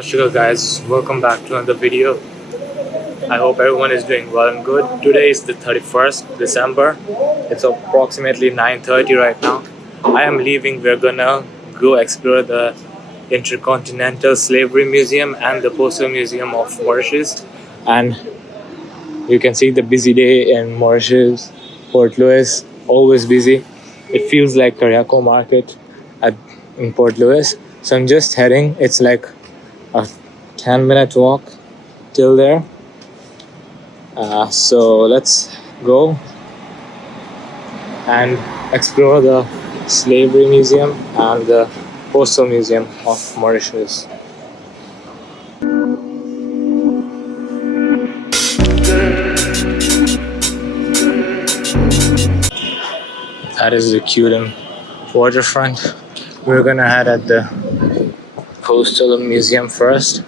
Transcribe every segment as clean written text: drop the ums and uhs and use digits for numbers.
Namaskar guys, welcome back to another video. I hope everyone is doing well and good. Today is the 31st December. It's approximately 9:30 right now. I am leaving. We're gonna go explore the Intercontinental Slavery Museum and the Postal Museum of Mauritius. And you can see the busy day in Mauritius, Port Louis, always busy. It feels like Kariako Market in Port Louis. So I'm just heading. It's like a 10-minute walk till there. So let's go and explore the Slavery Museum and the Postal Museum of Mauritius. That is the Cuban waterfront. We're gonna head at the Postal Museum first,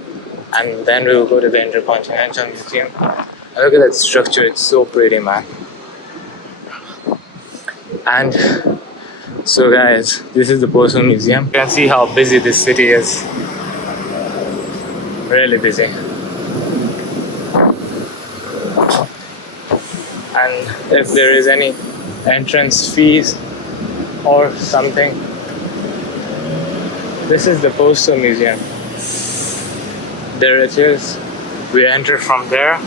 and then we will go to the Intercontinental Museum. Look at that structure, it's so pretty, man. And so guys, this is the Postal Museum. You can see how busy this city is. Really busy. And if there is any entrance fees or something, this is the Postal Museum. There it is. We enter from there.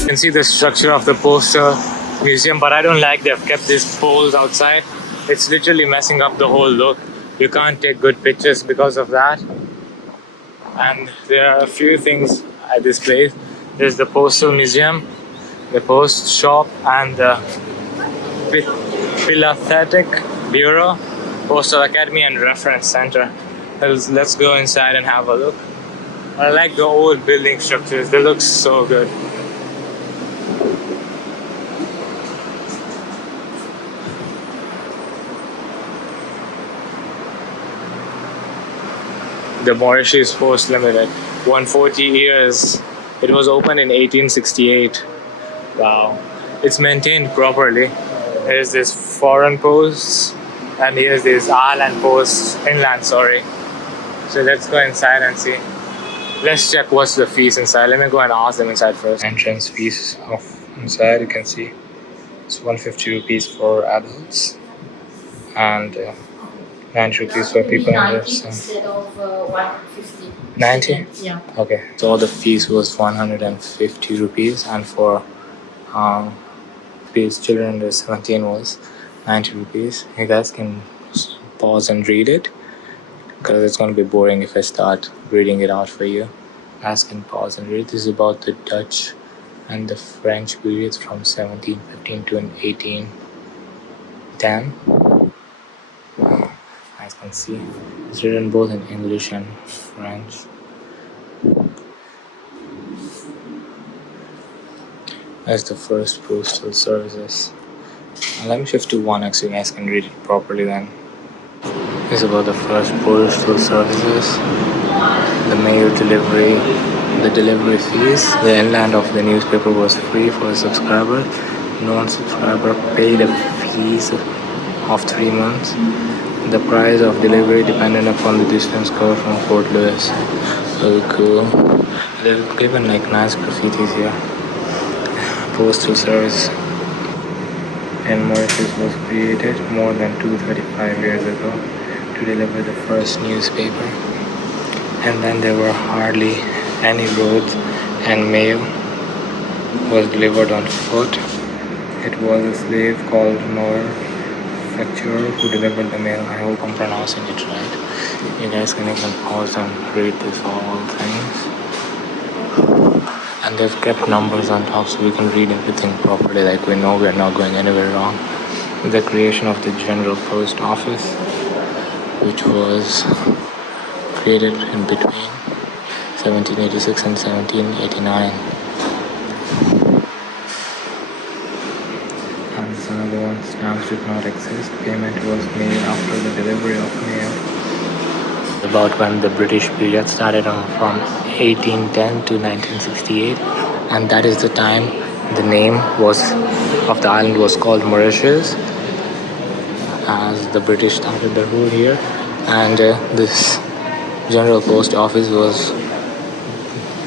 You can see the structure of the Postal Museum, but I don't like they've kept these poles outside. It's literally messing up the whole look. You can't take good pictures because of that. And there are a few things at this place. There's the Postal Museum, the Post Shop, and the Philatelic Bureau, Postal Academy, and Reference Center. Let's go inside and have a look. I like the old building structures, they look so good. The Mauritius Post Limited, 140 years. It was opened in 1868. Wow. It's maintained properly. Here's this foreign posts, and here's this island posts, inland, sorry. So let's go inside and see. Let's check what's the fees inside. Let me go and ask them inside first. Entrance fees of inside, you can see it's 150 rupees for adults and 90 rupees for people under. Instead of 150. 90? Yeah. Okay. So all the fees was 150 rupees, and for these children under 17 was 90 rupees. You guys can pause and read it, because it's going to be boring if I start reading it out for you. You guys can pause and read. This is about the Dutch and the French periods from 1715 to 1810. As you can see, it's written both in English and French. That's the first postal services. And let me shift to 1x so you guys can read it properly then. This is about the first postal services, the mail delivery, the delivery fees. The inland of the newspaper was free for a subscriber. Non-subscriber paid a fees of 3 months. The price of delivery depended upon the distance covered from Port Louis. So cool. They've given like nice graffitis here. Postal service in Mauritius was created more than 235 years ago to deliver the first newspaper. And then there were hardly any roads, and mail was delivered on foot. It was a slave called manufacturer who delivered the mail. I hope I'm pronouncing it right. You guys can even pause and read this all things. And they've kept numbers on top so we can read everything properly, like we know we're not going anywhere wrong. The creation of the General Post Office, which was created in between 1786 and 1789. And this another one. Stamps did not exist. Payment was made after the delivery of mail. about when the British period started from 1810 to 1968, and that is the time the name of the island was called Mauritius, as the British started their rule here, and this General Post Office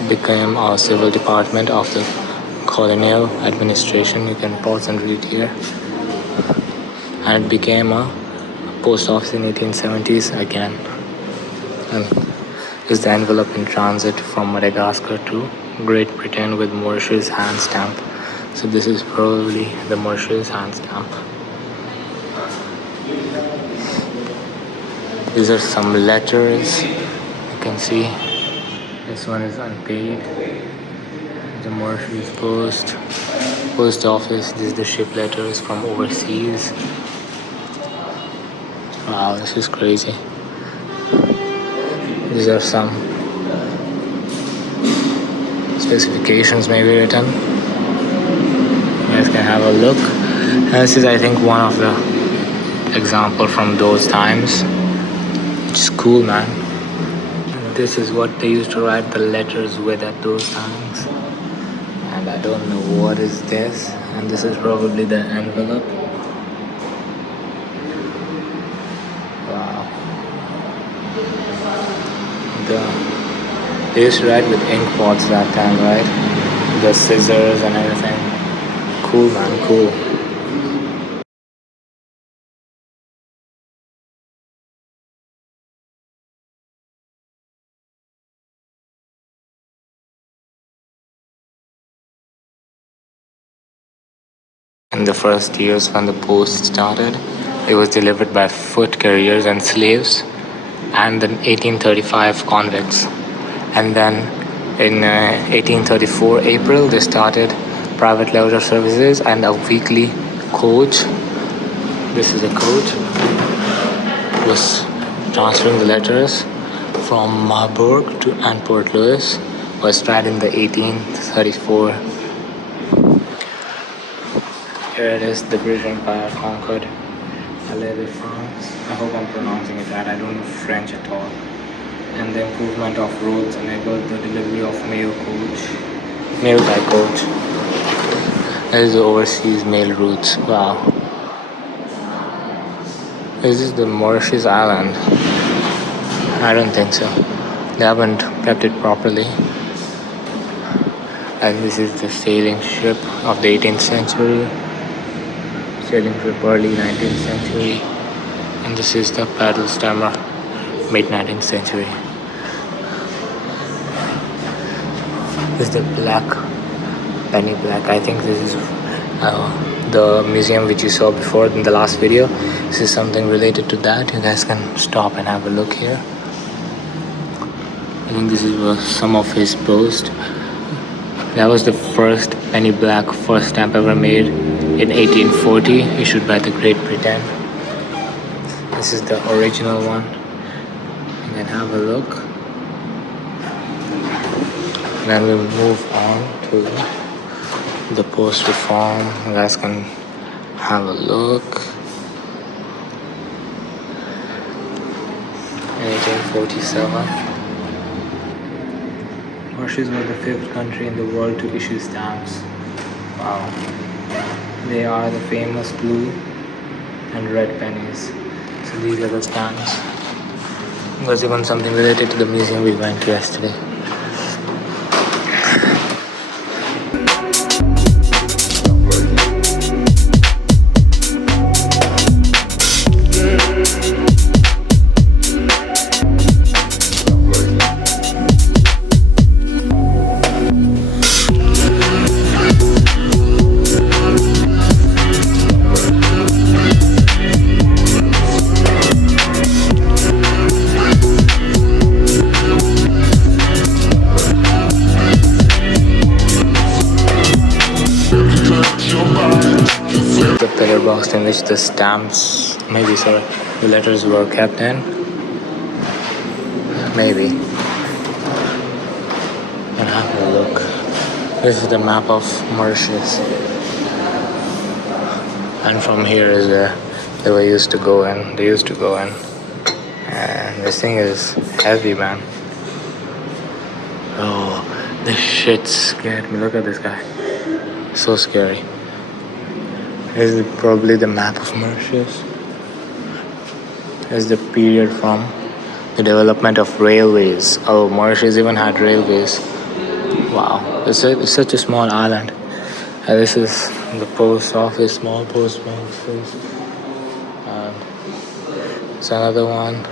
became a civil department of the colonial administration. You can pause and read here. And it became a post office in 1870s again. And is the envelope in transit from Madagascar to Great Britain with Mauritius hand stamp. So this is probably the Mauritius hand stamp. These are some letters. You can see this one is unpaid. The Mauritius post office. This is the ship letters from overseas. Wow, this is crazy. These are some specifications maybe written. You guys can have a look. And this is, I think, one of the example from those times. Which is cool, man. And this is what they used to write the letters with at those times. And I don't know what is this. And this is probably the envelope. They used to write with ink pots that time, right? The scissors and everything. Cool, man, cool. In the first years when the post started, it was delivered by foot carriers and slaves, and then 1835 convicts. And then in 1834 April, they started private letter services and a weekly coach. This is a coach. Was transferring the letters from Marburg to and Port Louis. Was tried in the 1834. Here it is, the British Empire conquered Alais, France. I hope I'm pronouncing it right. I don't know French at all. And the improvement of roads enabled the delivery of mail by coach. That is the overseas mail routes. Wow. Is this the Mauritius Island? I don't think so. They haven't kept it properly. And this is the sailing ship of the 18th century. Sailing ship early 19th century. And this is the paddle steamer, mid 19th century. This is the black, penny black. I think this is the museum which you saw before in the last video. This is something related to that. You guys can stop and have a look here. I think this is some of his post. That was the first penny black first stamp ever made in 1840, issued by the Great Britain. This is the original one. You can have a look. Then we move on to the post reform. You guys can have a look. 1847. Mauritius was the 5th country in the world to issue stamps. Wow. They are the famous blue and red pennies. So these are the stamps. There's even something related to the museum we went to yesterday. The pillar box in which the stamps, the letters were kept in. Maybe. And have a look. This is the map of Mauritius. And from here is where they used to go in. And this thing is heavy, man. Oh, this shit scared me. Look at this guy. So scary. This is probably the map of Mauritius. This is the period from the development of railways. Oh, Mauritius even had railways. Wow, it's such a small island. And this is the post office, small post office. And it's another one.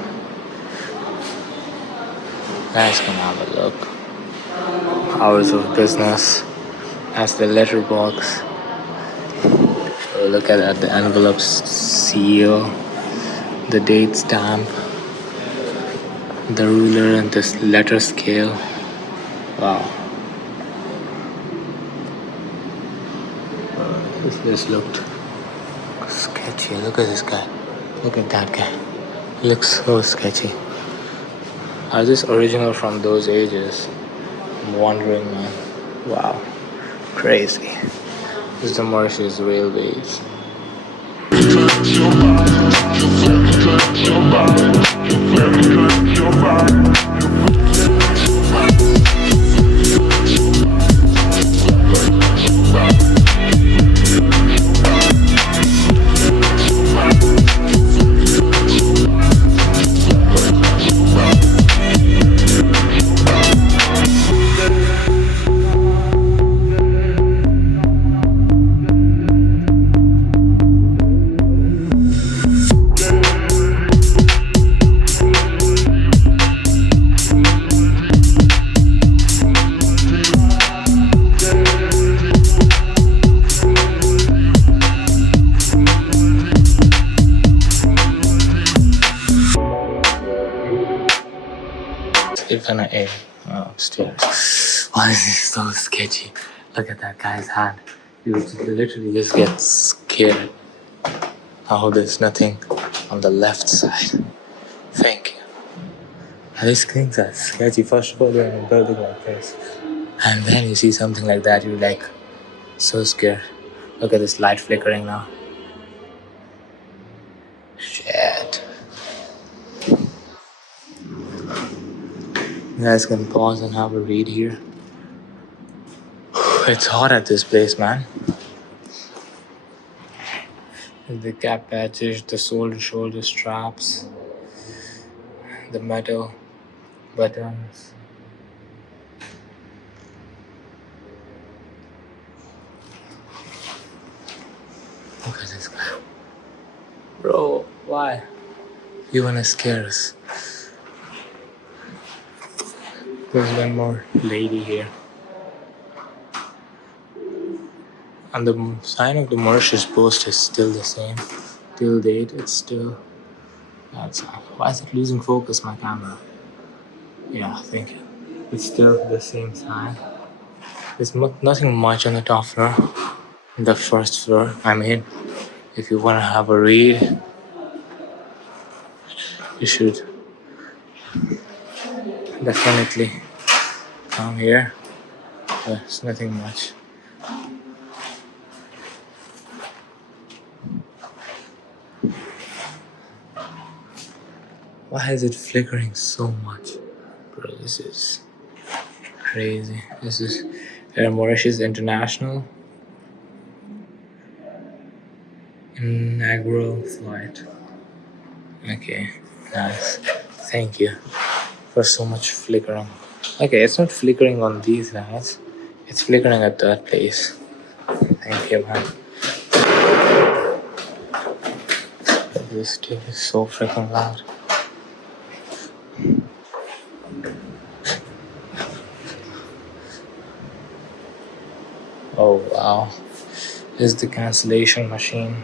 Guys can have a look. Hours of business. That's the letterbox. Look at the envelope seal, the date stamp, the ruler, and this letter scale. Wow. This looked sketchy. Look at this guy. Look at that guy. He looks so sketchy. Are this original from those ages? I'm wondering, man. Wow. Crazy. This is the Mauritius Railways. Even a upstairs. Why is this so sketchy? Look at that guy's hand. You literally just get scared. Oh, there's nothing on the left side. Thank you. And these things are sketchy. First of all, you're in a building like this, and then you see something like that, you're like so scared. Look at this light flickering now. Shit. You guys can pause and have a read here. It's hot at this place, man. The cap patches, the shoulder straps, the metal buttons. Look at this guy. Bro, why? You wanna scare us? There's one more lady here. And the sign of the Mauritius post is still the same. Till date, it's still... Why is it losing focus, my camera? Yeah, thank you. It's still the same sign. There's nothing much on the top floor. The first floor, I mean, if you want to have a read, you should definitely come here. There's nothing much. Why is it flickering so much? Bro, this is crazy. This is Mauritius International inaugural flight. Okay, nice. Thank you for so much flickering. Okay, it's not flickering on these guys. It's flickering at that place. Thank you, man. This thing is so freaking loud. Oh wow, this is the cancellation machine.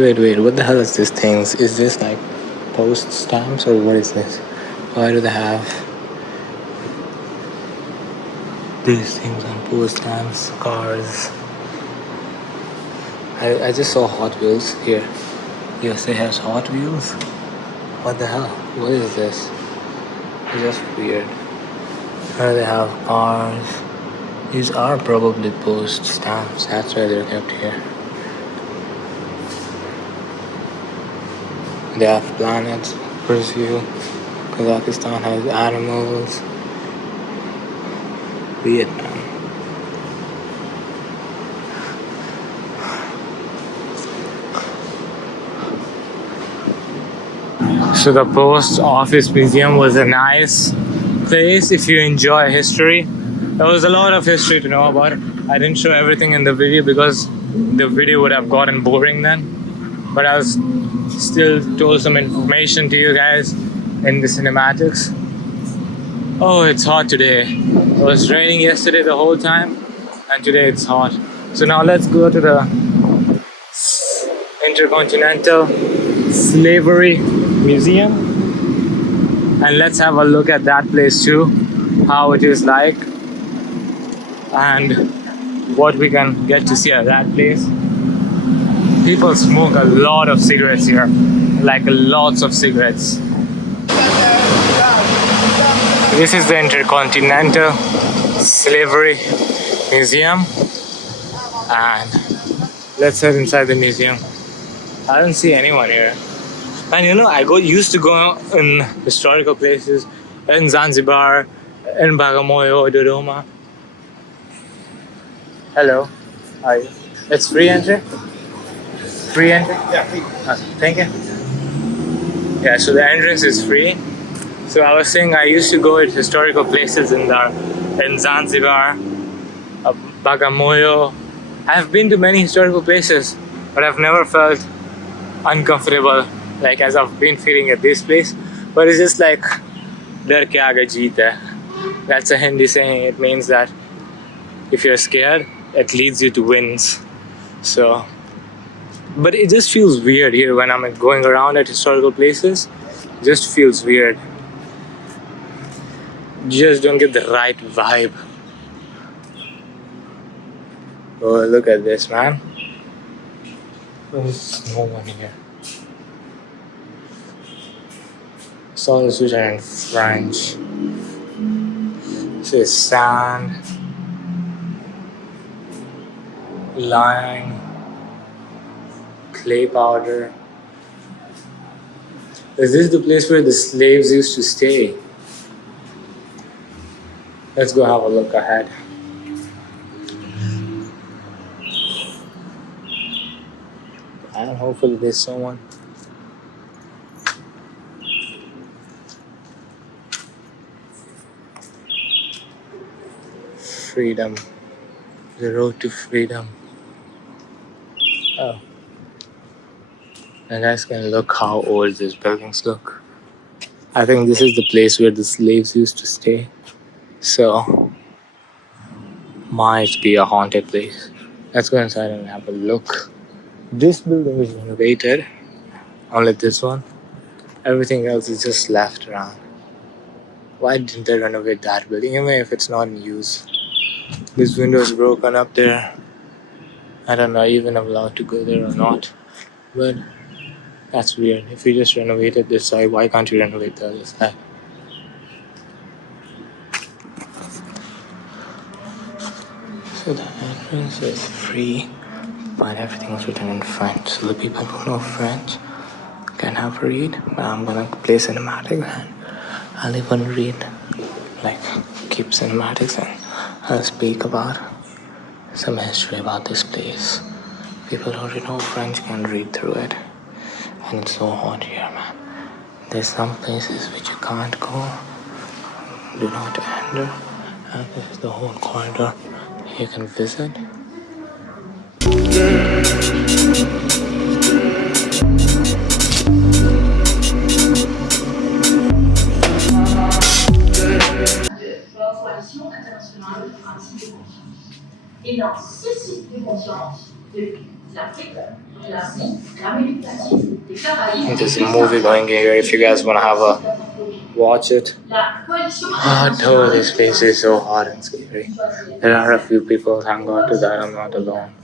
Wait. What the hell is this thing? Is this like post stamps or what is this? Why do they have these things on post stamps, cars? I just saw Hot Wheels here. USA has Hot Wheels? What the hell? What is this? It's just weird. Here they have cars. These are probably post stamps. That's why they're kept here. They have planets, pursue. Kazakhstan has animals. Vietnam. So the post office museum was a nice place if you enjoy history. There was a lot of history to know about. I didn't show everything in the video because the video would have gotten boring then. But I was still told some information to you guys in the cinematics. Oh, it's hot today. It was raining yesterday the whole time, and today it's hot. So now let's go to the Intercontinental Slavery Museum, and let's have a look at that place too, how it is like, and what we can get to see at that place. People smoke a lot of cigarettes here, like lots of cigarettes. This is the Intercontinental Slavery Museum, and let's head inside the museum. I don't see anyone here. And you know, used to go in historical places in Zanzibar, in Bagamoyo, Dodoma. Hello, how are you? It's free entry? Free entry? Yeah, free. Thank you. Yeah, so the entrance is free. So I was saying I used to go to historical places in Zanzibar, Bagamoyo. I've been to many historical places, but I've never felt uncomfortable like as I've been feeling at this place. But it's just like dar ke aaga jeet hai. That's a Hindi saying. It means that if you're scared, it leads you to wins. So, but it just feels weird here when I'm going around at historical places. It just feels weird. You just don't get the right vibe. Oh, look at this, man. There's no one here. Some of the are in French. This is sand, lime, clay powder. Is this the place where the slaves used to stay? Let's go have a look ahead. And hopefully there's someone. Freedom. The road to freedom. Oh. And guys can look how old these buildings look. I think this is the place where the slaves used to stay. So, might be a haunted place. Let's go inside and have a look. This building is renovated. Only this one. Everything else is just left around. Why didn't they renovate that building, even if it's not in use? This window is broken up there. I don't know even I'm allowed to go there or not. But that's weird. If you just renovated this side, why can't you renovate the other side? So the entrance is free, but everything is written in French. So the people who know French can have a read. But I'm gonna play cinematics and I'll even read, like keep cinematics, and I'll speak about some history about this place. People who already know French can read through it. And it's so hot here, man. There's some places which you can't go. Do not enter. And this is the whole corridor you can visit. Coalition internationale de principe de confiance. Et dans ce système de confiance, There's a movie going here if you guys want to have a watch it. Oh, this place is so hot and scary. There are a few people, thank God to that I'm not alone.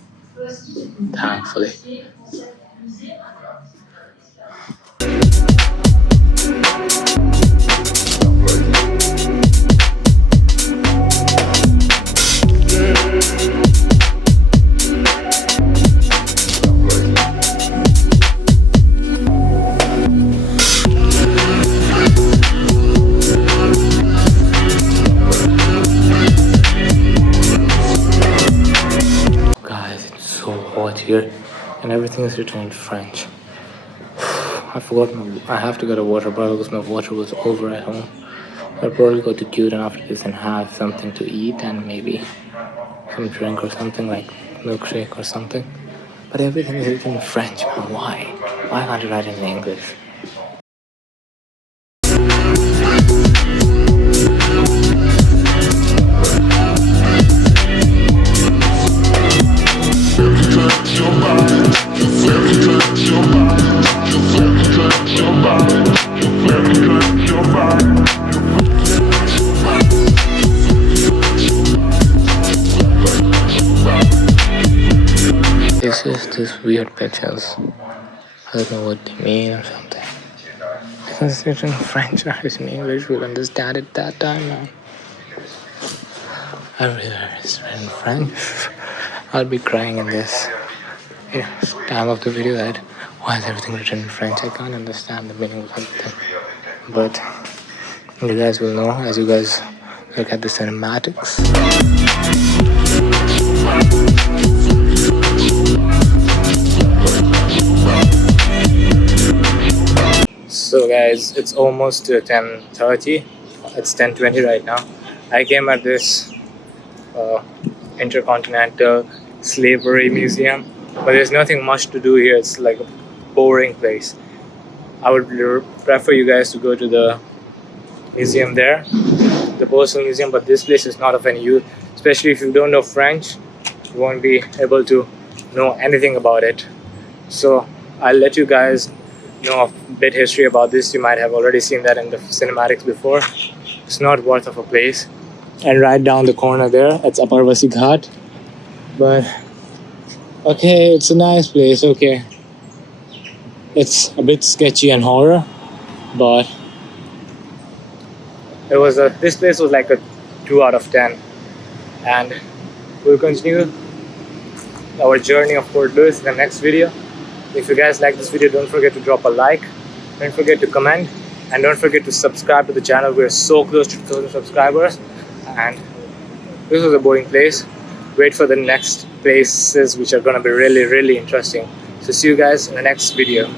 Thankfully. Guys, it's so hot here and everything is written in French. I forgot I have to get a water bottle because my water was over at home. I'll probably go to Cuban after this and have something to eat and maybe some drink or something like milkshake or something. But everything is written in French. Why? Why can't you write it in English? This is this weird pictures. I don't know what they mean or something. Because it's written in French or it's in English, we'll understand it that time, man. Everywhere is written in French. I'll be crying in this time of the video that why is everything written in French? I can't understand the meaning of everything. But you guys will know as you guys look at the cinematics. So guys, it's almost 10:30. It's 10:20 right now. I came at this Intercontinental Slavery Museum, but there's nothing much to do here. It's like a boring place. I would prefer you guys to go to the museum there, the Postal Museum, but this place is not of any use, especially if you don't know French. You won't be able to know anything about it. So I'll let you guys know a bit history about this. You might have already seen that in the cinematics before. It's not worth of a place. And right down the corner there, it's Aparvasi Ghat. But okay, it's a nice place. Okay, it's a bit sketchy and horror, but this place was like a 2 out of 10. And we'll continue our journey of Port Louis in the next video. If you guys like this video, don't forget to drop a like, don't forget to comment, and don't forget to subscribe to the channel. We're so close to 2,000 subscribers, and this was a boring place. Wait for the next places which are going to be really, really interesting. So see you guys in the next video.